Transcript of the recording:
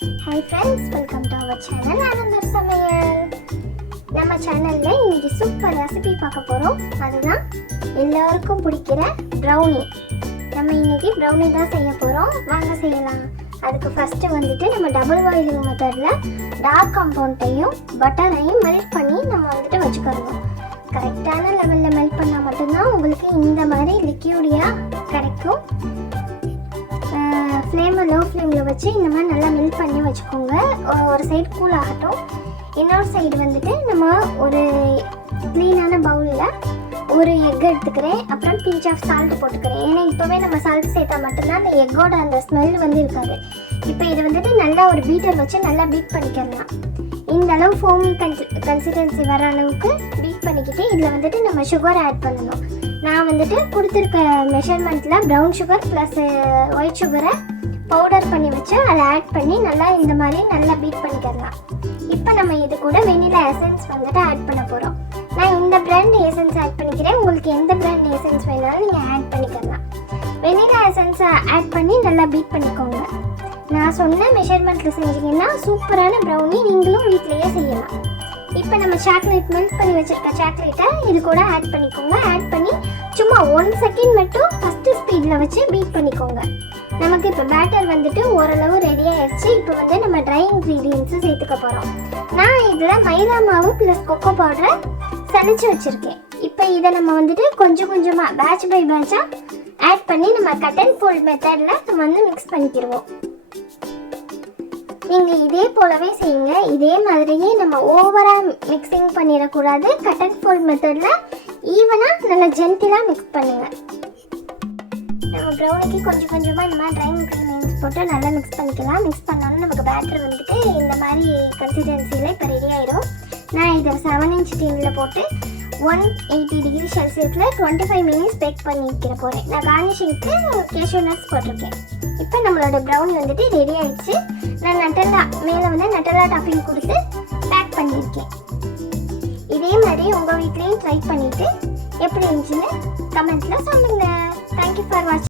Hi friends, welcome to our channel Anandar சமையல். நம்ம சேனல்ல இன்னைக்கு சூப்பர் ரெசிபி பார்க்க போறோம். அதுதான் எல்லாருக்கும் பிடிக்கிற ப்ரௌனி. நம்ம இன்னைக்கு ப்ரௌனி தான் செய்ய போறோம். வாங்க செய்யலாம். அதுக்கு ஃபர்ஸ்ட் வந்துட்டு நம்ம டபுள் பாயிலிங் மெத்தட்ல டார்க் காம்பவுண்டையும் பட்டரையும் மெல்ட் பண்ணி நம்ம வந்துட்டு வச்சுக்கணும். கரெக்டான லெவல்ல மெல்ட் பண்ணா மட்டும்தான் உங்களுக்கு இந்த மாதிரி லிக்யூடியா கிடைக்கும். ஃப்ளேமை லோ ஃப்ளேமில் வச்சு இந்த மாதிரி நல்லா மெல்ட் பண்ணி வச்சுக்கோங்க. ஒரு சைடு கூல் ஆகட்டும். இன்னொரு சைடு வந்துட்டு நம்ம ஒரு க்ளீனான பவுலில் ஒரு எக் எடுத்துக்கிறேன். அப்புறம் பிஞ்ச் ஆஃப் சால்ட் போட்டுக்கிறேன். ஏன்னா இப்போவே நம்ம சால்ட் சேர்த்தா மட்டும்தான் அந்த எக்கோட அந்த ஸ்மெல் வந்து இருக்காது. இப்போ இதை வந்துட்டு நல்லா ஒரு பீட்டர் வச்சு நல்லா பீட் பண்ணிக்கலாம். இந்த அளவு ஃபோமி கன்சிஸ்டன்சி வர அளவுக்கு பீட் பண்ணிக்கிட்டு இதில் வந்துட்டு நம்ம சுகர் ஆட் பண்ணணும். நான் வந்துட்டு கொடுத்துருக்க மெஷர்மெண்ட்டில் ப்ரௌன் சுகர் ப்ளஸ் ஒயிட் சுகரை பவுடர் பண்ணி வச்சு அதை ஆட் பண்ணி நல்லா இந்த மாதிரி நல்லா பீட் பண்ணிக்கலாம். இப்போ நம்ம இது கூட வெனிலா எசன்ஸ் வந்துட்டு ஆட் பண்ண போகிறோம். நான் இந்த பிராண்ட் எசன்ஸ் ஆட் பண்ணிக்கிறேன். உங்களுக்கு எந்த பிராண்ட் எசன்ஸ் வேணாலும் நீங்கள் ஆட் பண்ணிக்கலாம். வெனிலா எசன்ஸை ஆட் பண்ணி நல்லா பீட் பண்ணிக்கோங்க. நான் சொன்ன மெஷர்மெண்ட்டில் செஞ்சீங்கன்னா சூப்பரான ப்ரௌனி நீங்களும் வீட்டிலேயே செய்யலாம். இப்போ நம்ம சாக்லேட் மெல்ட் பண்ணி வச்சுருக்க சாக்லேட்டை இது கூட ஆட் பண்ணிக்கோங்க. ஆட் பண்ணி சும்மா 1 செகண்ட் மட்டும் ஃபஸ்ட்டு ஸ்பீடில் வச்சு பீட் பண்ணிக்கோங்க. நமக்கு இப்போ பேட்டர் வந்துட்டு ஓரளவு ரெடி ஆயிடுச்சு. இப்போ வந்து நம்ம ட்ரை இன்க்ரீடியன்ஸும் சேர்த்துக்க போகிறோம். நான் இதில் மைதா மாவு ப்ளஸ் கொக்கோ பவுடரை சளிச்சு வச்சுருக்கேன். இப்போ இதை நம்ம வந்துட்டு கொஞ்சம் கொஞ்சமாக பேட்ச் பை பேட்சாக ஆட் பண்ணி நம்ம கட் அண்ட் ஃபோல்ட் மெத்தடில் நம்ம வந்து மிக்ஸ் பண்ணிக்கிடுவோம். நீங்கள் இதே போலவே செய்யுங்க. இதே மாதிரியே நம்ம ஓவராக மிக்சிங் பண்ணிடக்கூடாது. கட் அண்ட் ஃபோல்ட் மெத்தடில் ஈவனாக நல்லா ஜென்டிலாக மிக்ஸ் பண்ணுங்கள். நம்ம ப்ரௌனிக்கு கொஞ்சம் கொஞ்சமாக இந்த மாதிரி ட்ரை இன்க்ரீடியன்ஸ் போட்டு நல்லா மிக்ஸ் பண்ணிக்கலாம். மிக்ஸ் பண்ணாலும் நமக்கு பேட்டர் வந்துட்டு இந்த மாதிரி கன்சிஸ்டன்சியில் இப்போ ரெடி ஆயிடும். நான் இதை 7 inch டின்னில் போட்டு 180 டிகிரி செல்சியஸில் 25 மினிட்ஸ் பேக் பண்ணிக்கிற போகிறேன். நான் கார்னிஷிங்க்கு கேஷ்யூ நட்ஸ் போட்டிருக்கேன். இப்போ நம்மளோட ப்ரௌனி வந்துட்டு ரெடி ஆயிடுச்சு. நான் நட்டல்லா மேலே வந்து நட்டல்லா டாப்பிங் கொடுத்து பேக் பண்ணியிருக்கேன். இதே மாதிரி உங்கள் வீட்லேயும் ட்ரை பண்ணிவிட்டு எப்படி இருந்துச்சுன்னு கமெண்ட்டில் சொல்லுங்கள். தேங்க்யூ ஃபார் வாட்சிங்.